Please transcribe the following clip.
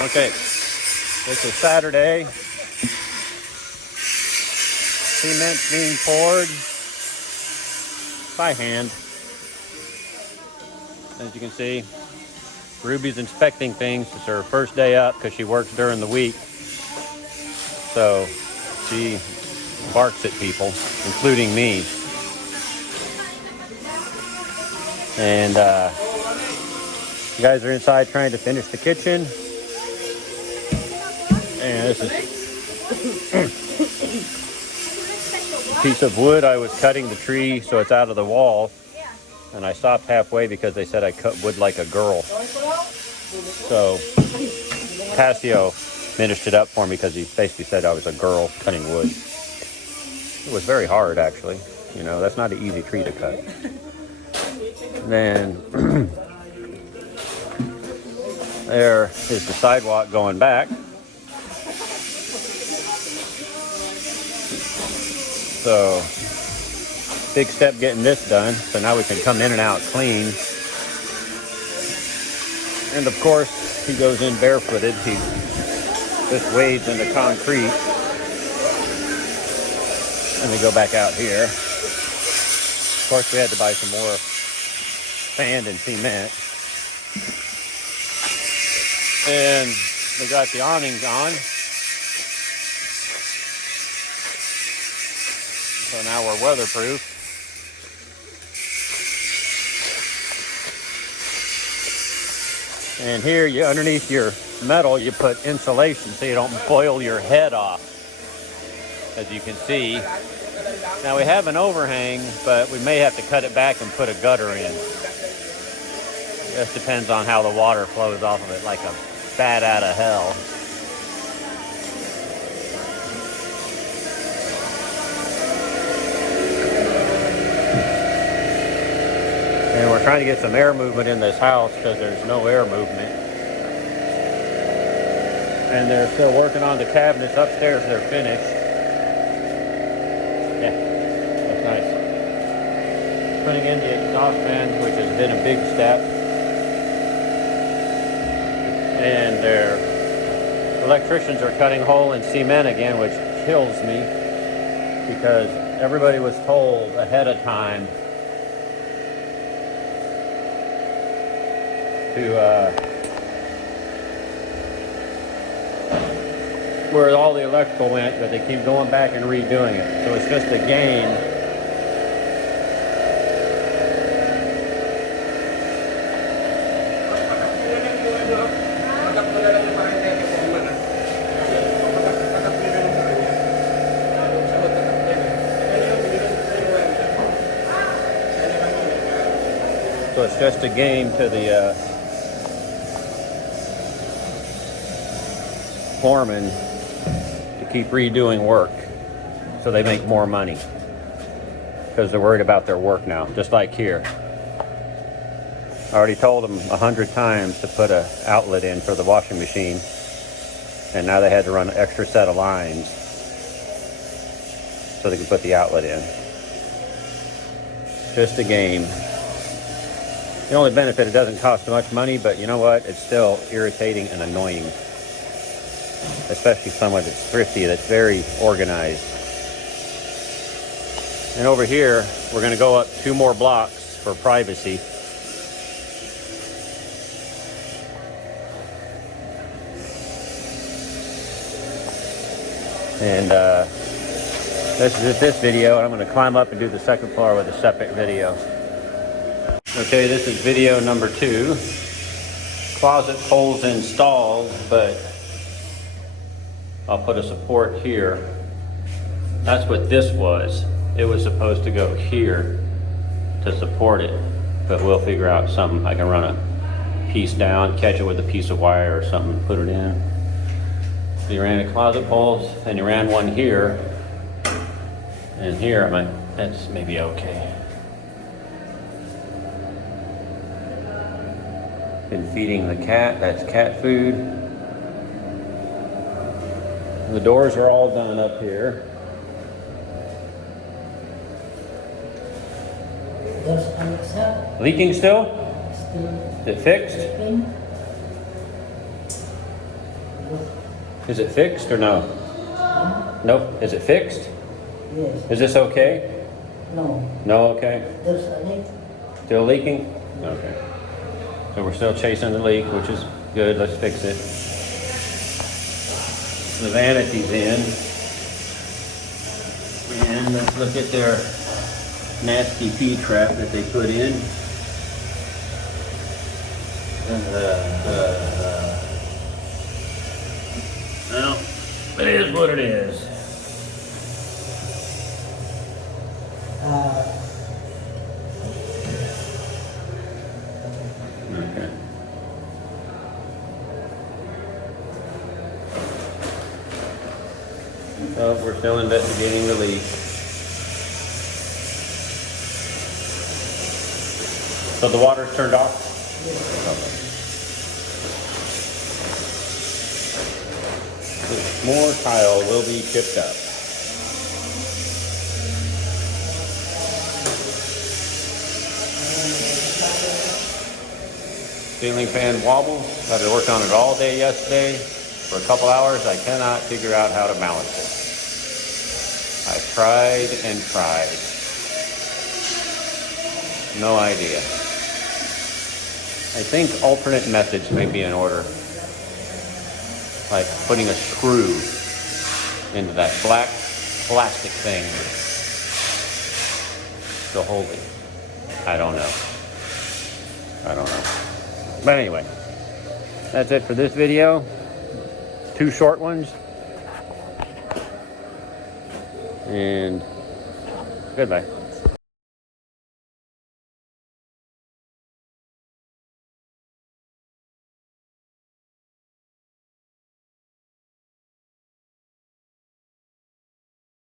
Okay, this is Saturday. Cement's being poured by hand. As you can see, Ruby's inspecting things. It's her first day up because she works during the week. So she barks at people, including me. And you guys are inside trying to finish the kitchen. And this is a piece of wood. I was cutting the tree so it's out of the wall. And I stopped halfway because they said I cut wood like a girl. So Patio finished it up for me because he basically said I was a girl cutting wood. It was very hard, actually. You know, that's not an easy tree to cut. And then there is the sidewalk going back. So big step getting this done. So now we can come in and out clean. And of course, he goes in barefooted. He just wades in the concrete. And we go back out here. Of course, we had to buy some more sand and cement. And we got the awnings on. So now we're weatherproof. And here, underneath your metal, you put insulation so you don't boil your head off, as you can see. Now we have an overhang, but we may have to cut it back and put a gutter in. Just depends on how the water flows off of it, like a bat out of hell. And we're trying to get some air movement in this house because there's no air movement. And they're still working on the cabinets upstairs. They're finished. Yeah, that's nice. Putting in the exhaust fan, which has been a big step. And their electricians are cutting hole in cement again, which kills me because everybody was told ahead of time where all the electrical went, but they keep going back and redoing it. So it's just a game. So it's just a game to the foreman to keep redoing work so they make more money because they're worried about their work now, just like here. I already told them 100 times to put an outlet in for the washing machine, and now they had to run an extra set of lines so they can put the outlet in. Just a game. The only benefit, it doesn't cost much money, but you know what? It's still irritating and annoying. Especially someone that's thrifty, that's very organized. And over here, we're going to go up 2 more blocks for privacy. And this is this video. I'm going to climb up and do the second floor with a separate video. Okay, this is video number 2. Closet poles installed, but I'll put a support here. That's what this was. It was supposed to go here to support it, but we'll figure out something. I can run a piece down, catch it with a piece of wire or something, put it in. So you ran a closet poles, and you ran one here, and here, that's maybe okay. Been feeding the cat, that's cat food. The doors are all done up here. Leaking still? Is it fixed? Is it fixed or no? Nope. Is it fixed? Yes. Is this okay? No. No, okay. There's a leak. Still leaking? Okay. So we're still chasing the leak, which is good. Let's fix it. The vanity's in. And let's look at their nasty P-trap that they put in. Well, it is what it is. Okay. So we're still investigating the leak. So the water's turned off? Okay. More tile will be chipped up. Ceiling fan wobbles. I've been working on it all day yesterday. For a couple hours, I cannot figure out how to balance it. I tried and tried. No idea. I think alternate methods may be in order. Like putting a screw into that black plastic thing to hold it. I don't know. But anyway, that's it for this video. 2 short ones. And goodbye.